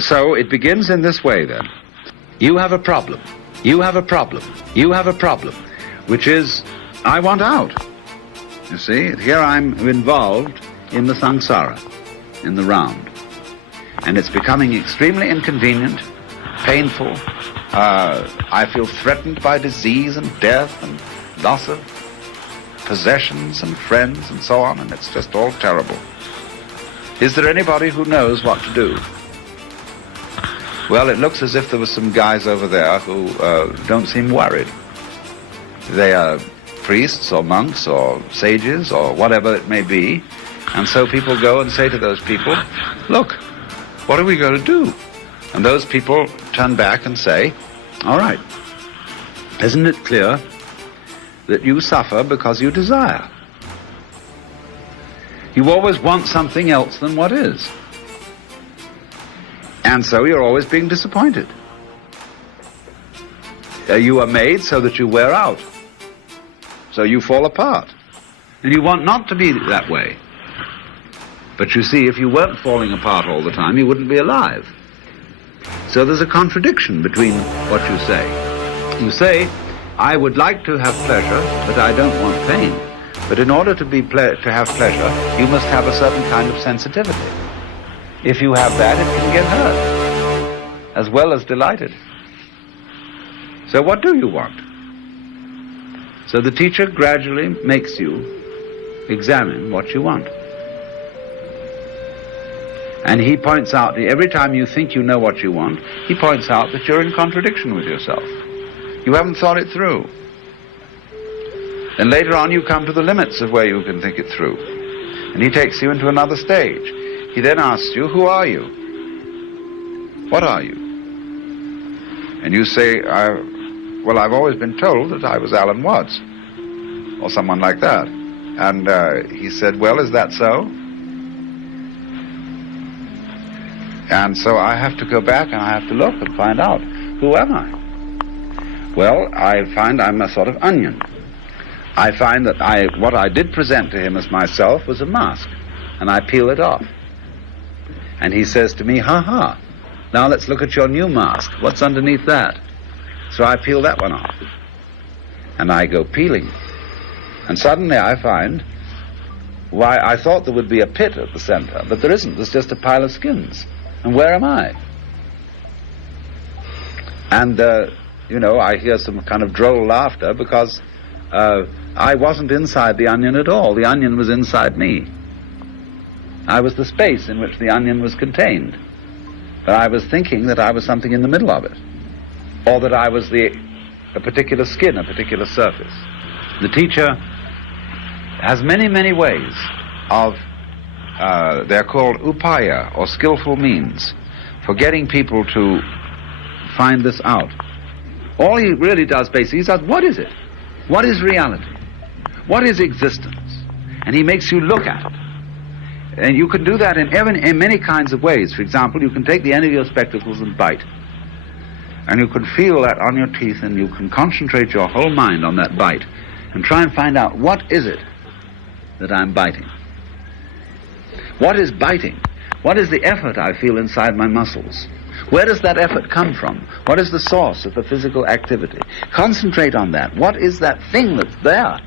So it begins in this way then. You have a problem. You have a problem. You have a problem. Which is, I want out. You see, here I'm involved in the samsara, in the round. And it's becoming extremely inconvenient, painful. I feel threatened by disease and death and loss of possessions and friends and so on, and it's just all terrible. Is there anybody who knows what to do? Well, it looks as if there were some guys over there who don't seem worried. They are priests or monks or sages or whatever it may be, and so people go and say to those people, look, what are we going to do? And those people turn back and say, all right, isn't it clear that you suffer because you desire? You always want something else than what is. And so you're always being disappointed. You are made so that you wear out. So you fall apart. And you want not to be that way. But you see, if you weren't falling apart all the time, you wouldn't be alive. So there's a contradiction between what you say. You say, I would like to have pleasure, but I don't want pain. But in order to have pleasure, you must have a certain kind of sensitivity. If you have that, it can get hurt, as well as delighted. So what do you want? So the teacher gradually makes you examine what you want. And he points out, every time you think you know what you want, he points out that you're in contradiction with yourself. You haven't thought it through. Then later on you come to the limits of where you can think it through. And he takes you into another stage. He then asks you, who are you? What are you? And you say, well, I've always been told that I was Alan Watts, or someone like that. And he said, well, is that so? And so I have to go back and I have to look and find out, who am I? Well, I find I'm a sort of onion. I find that what I did present to him as myself was a mask, and I peel it off. And he says to me, ha ha, now let's look at your new mask. What's underneath that? So I peel that one off. And I go peeling. And suddenly I find, why, I thought there would be a pit at the center, but there isn't. There's just a pile of skins. And where am I? And, I hear some kind of droll laughter because I wasn't inside the onion at all. The onion was inside me. I was the space in which the onion was contained. But I was thinking that I was something in the middle of it, or that I was a particular skin, a particular surface. The teacher has many, many ways of, they're called upaya, or skillful means, for getting people to find this out. All he really does basically, he says, what is it? What is reality? What is existence? And he makes you look at it. And you can do that in many kinds of ways. For example, you can take the end of your spectacles and bite. And you can feel that on your teeth, and you can concentrate your whole mind on that bite and try and find out, what is it that I'm biting? What is biting? What is the effort I feel inside my muscles? Where does that effort come from? What is the source of the physical activity? Concentrate on that. What is that thing that's there?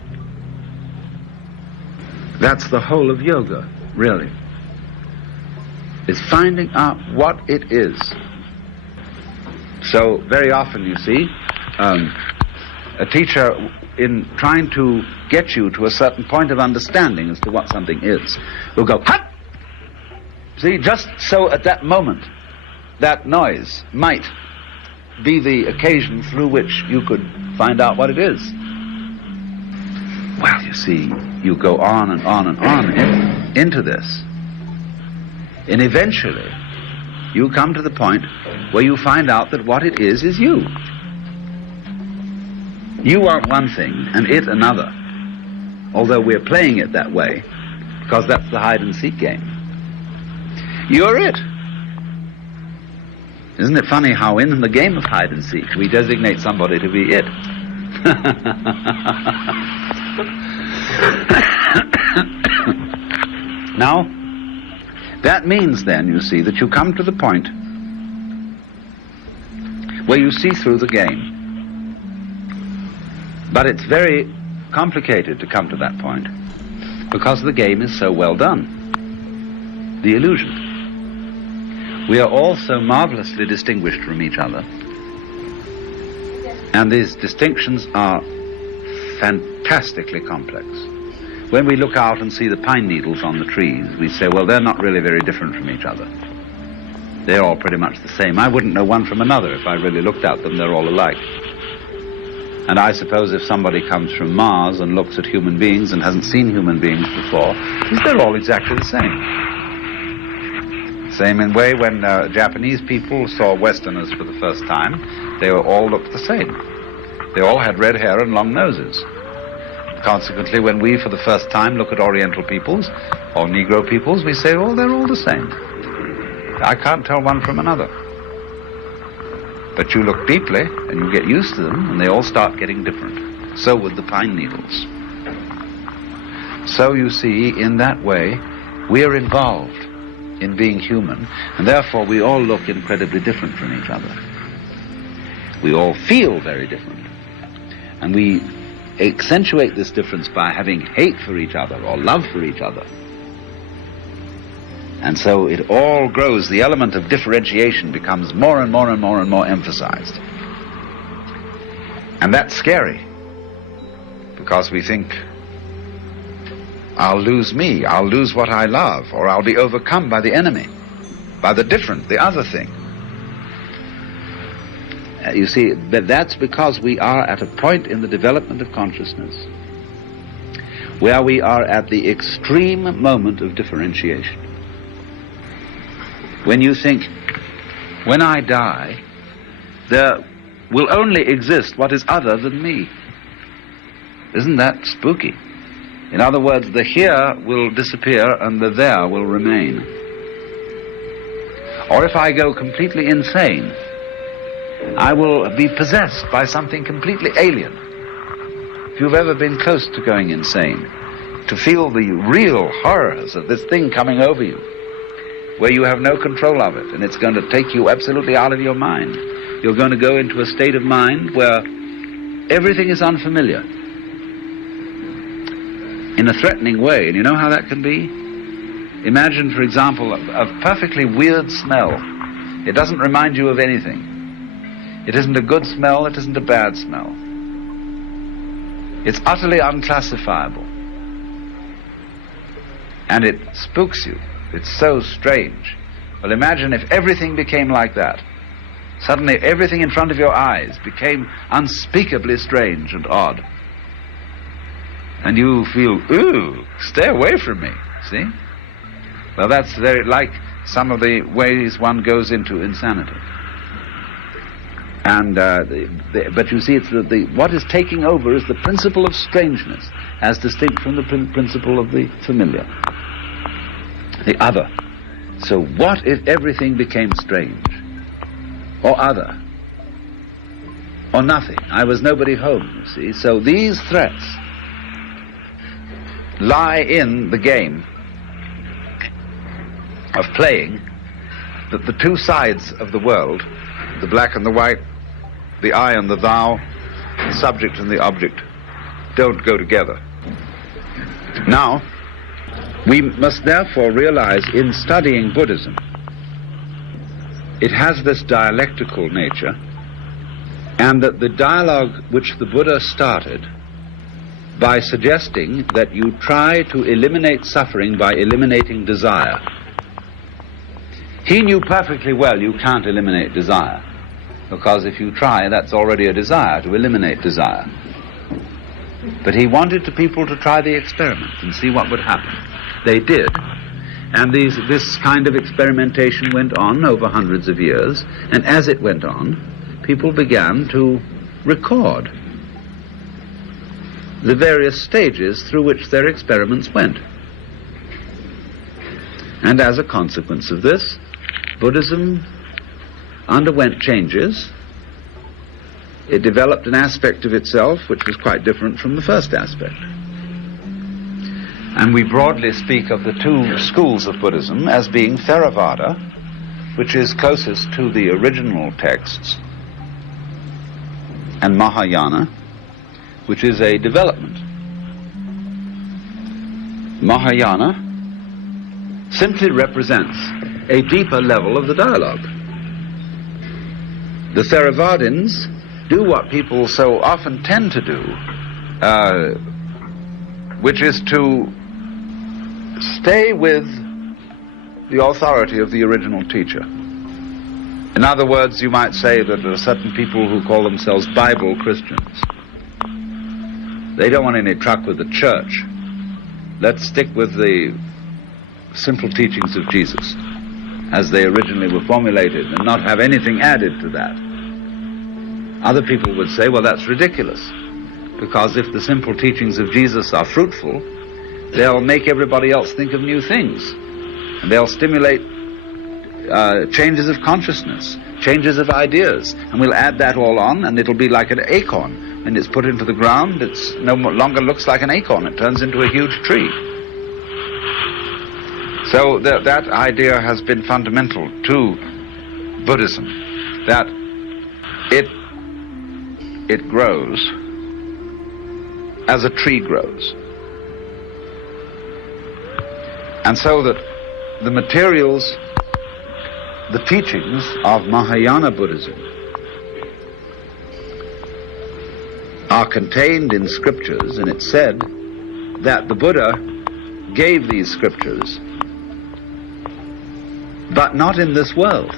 That's the whole of yoga, really. It's finding out what it is. So very often, you see, a teacher, in trying to get you to a certain point of understanding as to what something is, will go, hut! See, just so at that moment, that noise might be the occasion through which you could find out what it is. Well, you see, you go on and on and on into this. And eventually, you come to the point where you find out that what it is you. You want one thing and it another, although we're playing it that way, because that's the hide-and-seek game. You're it. Isn't it funny how in the game of hide-and-seek we designate somebody to be it? Now, that means then, you see, that you come to the point where you see through the game. But it's very complicated to come to that point, because the game is so well done, the illusion. We are all so marvelously distinguished from each other, and these distinctions are fantastically complex. When we look out and see the pine needles on the trees, we say, well, they're not really very different from each other. They're all pretty much the same. I wouldn't know one from another if I really looked at them. They're all alike. And I suppose if somebody comes from Mars and looks at human beings and hasn't seen human beings before, they're all exactly the same. Same in way when Japanese people saw Westerners for the first time, they all looked the same. They all had red hair and long noses. Consequently, when we for the first time look at Oriental peoples or Negro peoples, we say, oh, they're all the same. I can't tell one from another. But you look deeply, and you get used to them, and they all start getting different. So with the pine needles. So you see, in that way, we are involved in being human, and therefore we all look incredibly different from each other. We all feel very different. And we accentuate this difference by having hate for each other or love for each other. And so it all grows. The element of differentiation becomes more and more and more and more emphasized. And that's scary, because we think, I'll lose me, I'll lose what I love, or I'll be overcome by the enemy, by the different, the other thing. You see, but that's because we are at a point in the development of consciousness where we are at the extreme moment of differentiation. When you think, when I die, there will only exist what is other than me. Isn't that spooky? In other words, the here will disappear and the there will remain. Or if I go completely insane, I will be possessed by something completely alien. If you've ever been close to going insane, to feel the real horrors of this thing coming over you, where you have no control of it, and it's going to take you absolutely out of your mind. You're going to go into a state of mind where everything is unfamiliar in a threatening way. And you know how that can be? Imagine, for example, a perfectly weird smell. It doesn't remind you of anything. It isn't a good smell, it isn't a bad smell. It's utterly unclassifiable. And it spooks you. It's so strange. Well, imagine if everything became like that. Suddenly everything in front of your eyes became unspeakably strange and odd. And you feel, ooh, stay away from me, see? Well, that's very like some of the ways one goes into insanity. And but you see, it's what is taking over is the principle of strangeness, as distinct from the principle of the familiar, the other. So what if everything became strange, or other, or nothing? I was nobody home, you see. So these threats lie in the game of playing that the two sides of the world, the black and the white, the I and the thou, the subject and the object, don't go together. Now, we must therefore realize in studying Buddhism, it has this dialectical nature, and that the dialogue which the Buddha started by suggesting that you try to eliminate suffering by eliminating desire. He knew perfectly well you can't eliminate desire, because if you try, that's already a desire, to eliminate desire. But he wanted the people to try the experiment and see what would happen. They did, and this kind of experimentation went on over hundreds of years, and as it went on, people began to record the various stages through which their experiments went. And as a consequence of this, Buddhism underwent changes. It developed an aspect of itself which was quite different from the first aspect. And we broadly speak of the two schools of Buddhism as being Theravada, which is closest to the original texts, and Mahayana, which is a development. Mahayana simply represents a deeper level of the dialogue. The Theravadins do what people so often tend to do, which is to stay with the authority of the original teacher. In other words, you might say that there are certain people who call themselves Bible Christians. They don't want any truck with the church. Let's stick with the simple teachings of Jesus as they originally were formulated and not have anything added to that. Other people would say, well, that's ridiculous, because if the simple teachings of Jesus are fruitful, they'll make everybody else think of new things, and they'll stimulate changes of consciousness, changes of ideas, and we'll add that all on, and it'll be like an acorn. When it's put into the ground, it no longer looks like an acorn, it turns into a huge tree. So that idea has been fundamental to Buddhism, that it grows as a tree grows. And so that the materials, the teachings of Mahayana Buddhism are contained in scriptures, and it's said that the Buddha gave these scriptures, but not in this world.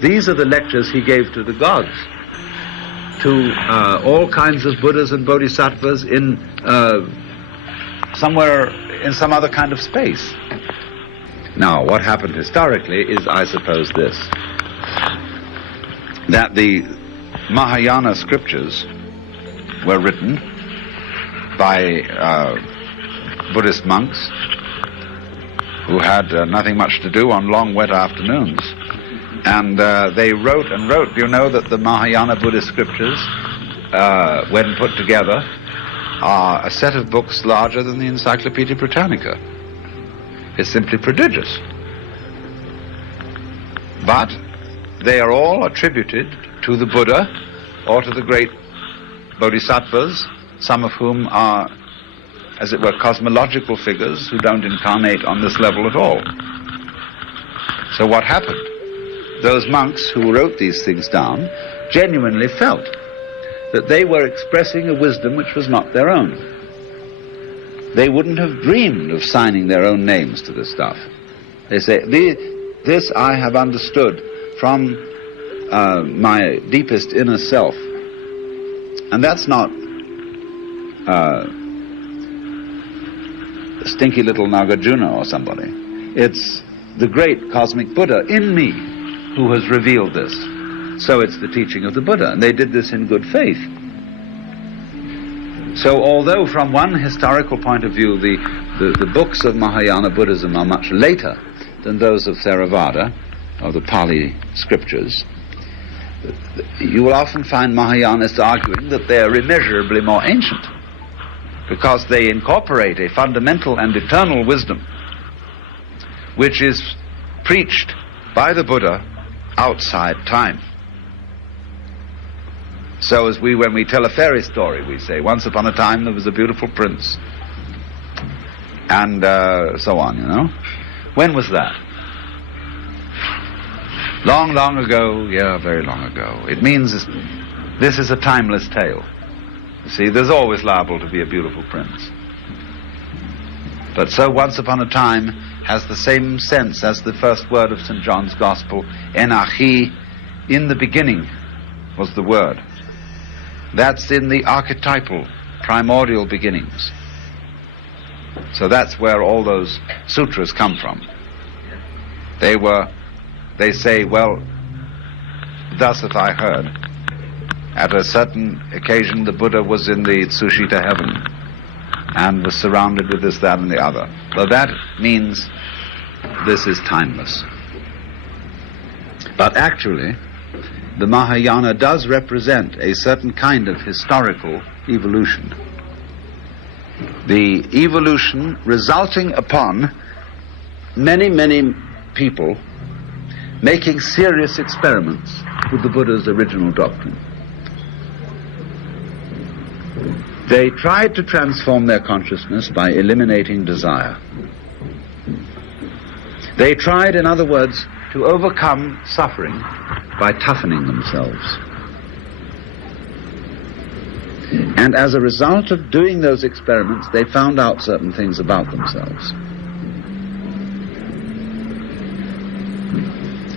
These are the lectures he gave to the gods, to all kinds of Buddhas and Bodhisattvas in somewhere in some other kind of space. Now, what happened historically is, I suppose, this, that the Mahayana scriptures were written by Buddhist monks who had nothing much to do on long wet afternoons, and they wrote and wrote. Do you know that the Mahayana Buddhist scriptures, when put together, are a set of books larger than the Encyclopedia Britannica? It's simply prodigious. But they are all attributed to the Buddha or to the great Bodhisattvas, some of whom are, as it were, cosmological figures who don't incarnate on this level at all. So what happened? Those monks who wrote these things down genuinely felt that they were expressing a wisdom which was not their own. They wouldn't have dreamed of signing their own names to this stuff. They say, this I have understood from my deepest inner self. And that's not stinky little Nagarjuna or somebody. It's the great cosmic Buddha in me who has revealed this. So it's the teaching of the Buddha, and they did this in good faith. So although from one historical point of view the books of Mahayana Buddhism are much later than those of Theravada, or the Pali scriptures, you will often find Mahayanists arguing that they are immeasurably more ancient, because they incorporate a fundamental and eternal wisdom which is preached by the Buddha outside time. So as when we tell a fairy story, we say, once upon a time there was a beautiful prince, and so on, you know. When was that? Long, long ago. Yeah, very long ago. It means this is a timeless tale. You see, there's always liable to be a beautiful prince. But so once upon a time has the same sense as the first word of St. John's Gospel, Enachi, in the beginning was the Word. That's in the archetypal, primordial beginnings. So that's where all those sutras come from. They say, well, thus have I heard. At a certain occasion the Buddha was in the Tsushita heaven and was surrounded with this, that, and the other. Well, that means this is timeless. But actually, the Mahayana does represent a certain kind of historical evolution. The evolution resulting upon many, many people making serious experiments with the Buddha's original doctrine. They tried to transform their consciousness by eliminating desire. They tried, in other words, to overcome suffering by toughening themselves. And as a result of doing those experiments, they found out certain things about themselves.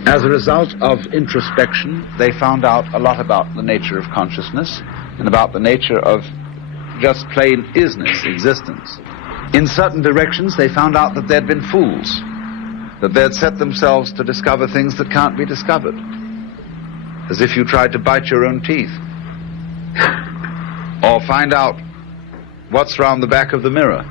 As a result of introspection, they found out a lot about the nature of consciousness and about the nature of just plain isness, existence. In certain directions, they found out that they'd been fools, that they'd set themselves to discover things that can't be discovered, as if you tried to bite your own teeth, or find out what's round the back of the mirror.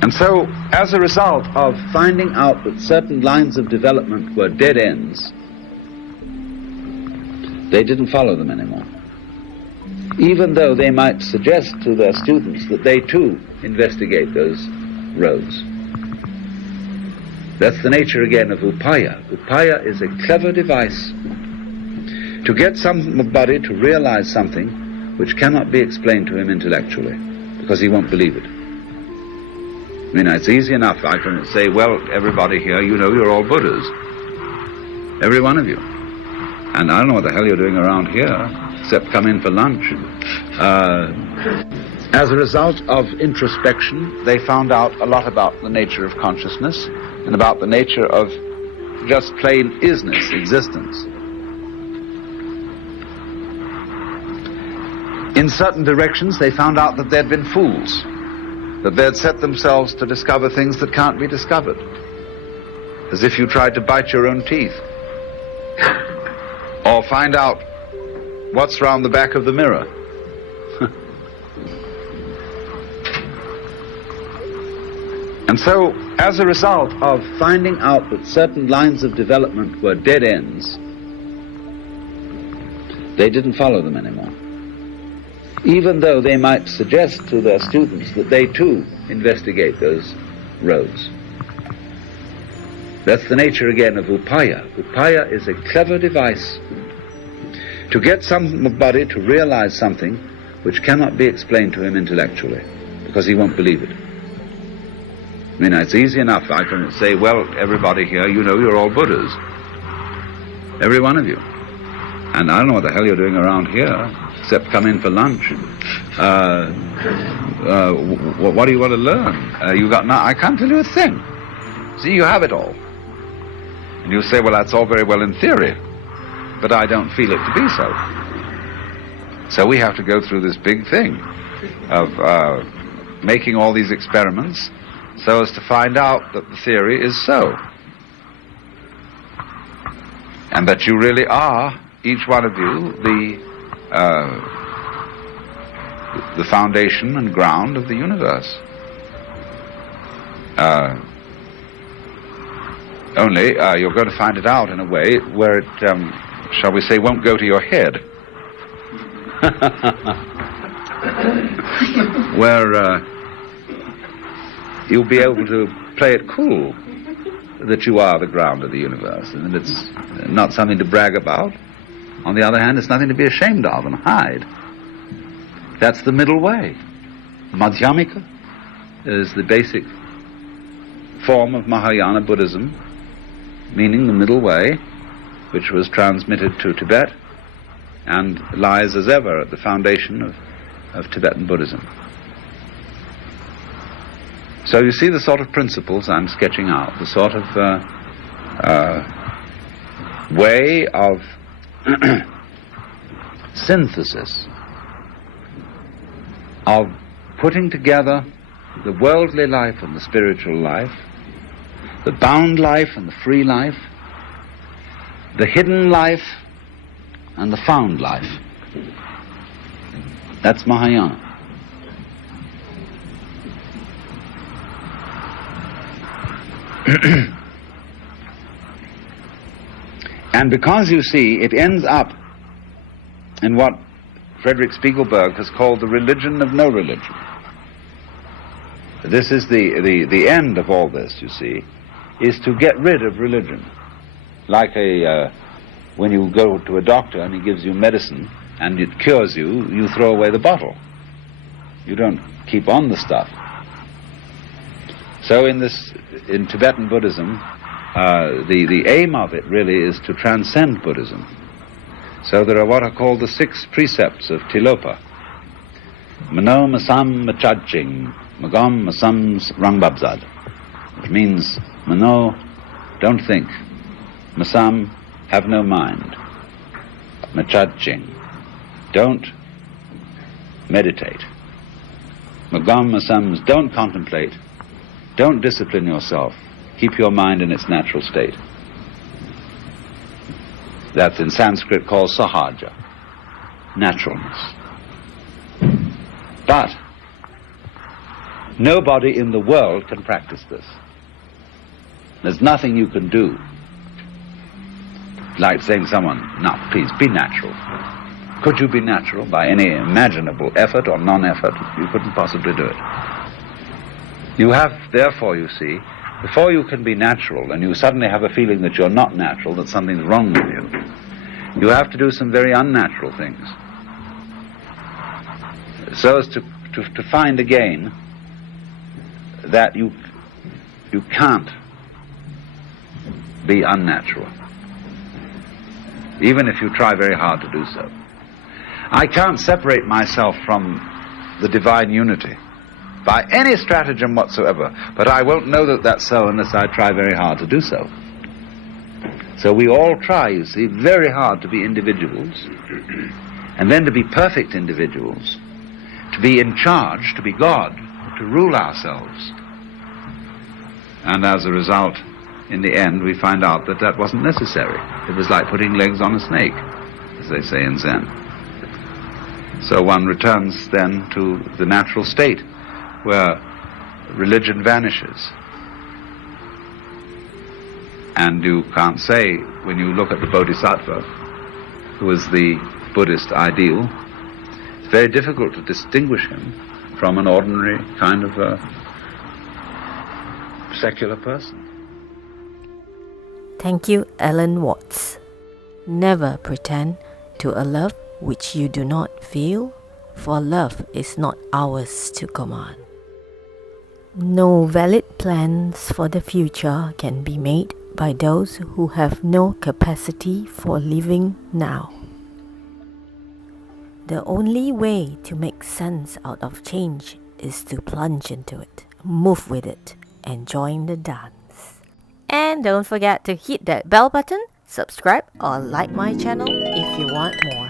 And so, as a result of finding out that certain lines of development were dead ends, they didn't follow them anymore. Even though they might suggest to their students that they too investigate those roads. That's the nature again of upaya. Upaya is a clever device to get somebody to realize something which cannot be explained to him intellectually, because he won't believe it. I mean, it's easy enough. I can say, well, everybody here, you know, you're all Buddhas. Every one of you. And I don't know what the hell you're doing around here, except come in for lunch. As a result of introspection, they found out a lot about the nature of consciousness and about the nature of just plain isness, existence. In certain directions, they found out that they'd been fools, that they'd set themselves to discover things that can't be discovered, as if you tried to bite your own teeth, or find out what's round the back of the mirror. And so, as a result of finding out that certain lines of development were dead ends, they didn't follow them anymore. Even though they might suggest to their students that they too investigate those roads. That's the nature again of upaya. Upaya is a clever device to get somebody to realize something which cannot be explained to him intellectually, because he won't believe it. I mean, it's easy enough. I can say, well, everybody here, you know, you're all Buddhas. Every one of you. And I don't know what the hell you're doing around here, except come in for lunch. What do you want to learn? You got I can't tell you a thing. See, you have it all. And you say, well, that's all very well in theory, but I don't feel it to be so. So we have to go through this big thing of making all these experiments so as to find out that the theory is so. And that you really are, each one of you, the foundation and ground of the universe. Only you're going to find it out in a way where it, shall we say, won't go to your head. Where you'll be able to play it cool that you are the ground of the universe, and that it's not something to brag about. On the other hand, it's nothing to be ashamed of and hide. That's the middle way. Madhyamika is the basic form of Mahayana Buddhism, meaning the middle way, which was transmitted to Tibet and lies as ever at the foundation of Tibetan Buddhism. So you see the sort of principles I'm sketching out, the sort of way of synthesis, of putting together the worldly life and the spiritual life, the bound life and the free life, the hidden life and the found life. That's Mahayana. And because, you see, it ends up in what Frederick Spiegelberg has called the religion of no religion. This is the end of all this, you see, is to get rid of religion. Like when you go to a doctor and he gives you medicine and it cures you, you throw away the bottle. You don't keep on the stuff. So in Tibetan Buddhism, the aim of it really is to transcend Buddhism. So there are what are called the 6 precepts of Tilopa. Mano masam machajing, magam masam rangbabzad, which means mano, don't think, masam, have no mind, machajing, don't meditate, magam masam, don't contemplate, don't discipline yourself, keep your mind in its natural state. That's in Sanskrit called sahaja, naturalness. But nobody in the world can practice this. There's nothing you can do. Like saying to someone, now please be natural. Could you be natural by any imaginable effort or non-effort? You couldn't possibly do it. You have, therefore, you see, before you can be natural and you suddenly have a feeling that you're not natural, that something's wrong with you, you have to do some very unnatural things. So as to find again that you can't be unnatural, even if you try very hard to do so. I can't separate myself from the divine unity by any stratagem whatsoever, but I won't know that that's so unless I try very hard to do so. So we all try, you see, very hard to be individuals, and then to be perfect individuals, to be in charge, to be God, to rule ourselves. And as a result, in the end, we find out that that wasn't necessary. It was like putting legs on a snake, as they say in Zen. So one returns then to the natural state, where religion vanishes. And you can't say, when you look at the Bodhisattva, who is the Buddhist ideal, it's very difficult to distinguish him from an ordinary kind of a secular person. Thank you, Alan Watts. Never pretend to a love which you do not feel, for love is not ours to command. No valid plans for the future can be made by those who have no capacity for living now. The only way to make sense out of change is to plunge into it, move with it, and join the dance. And don't forget to hit that bell button, subscribe or like my channel if you want more.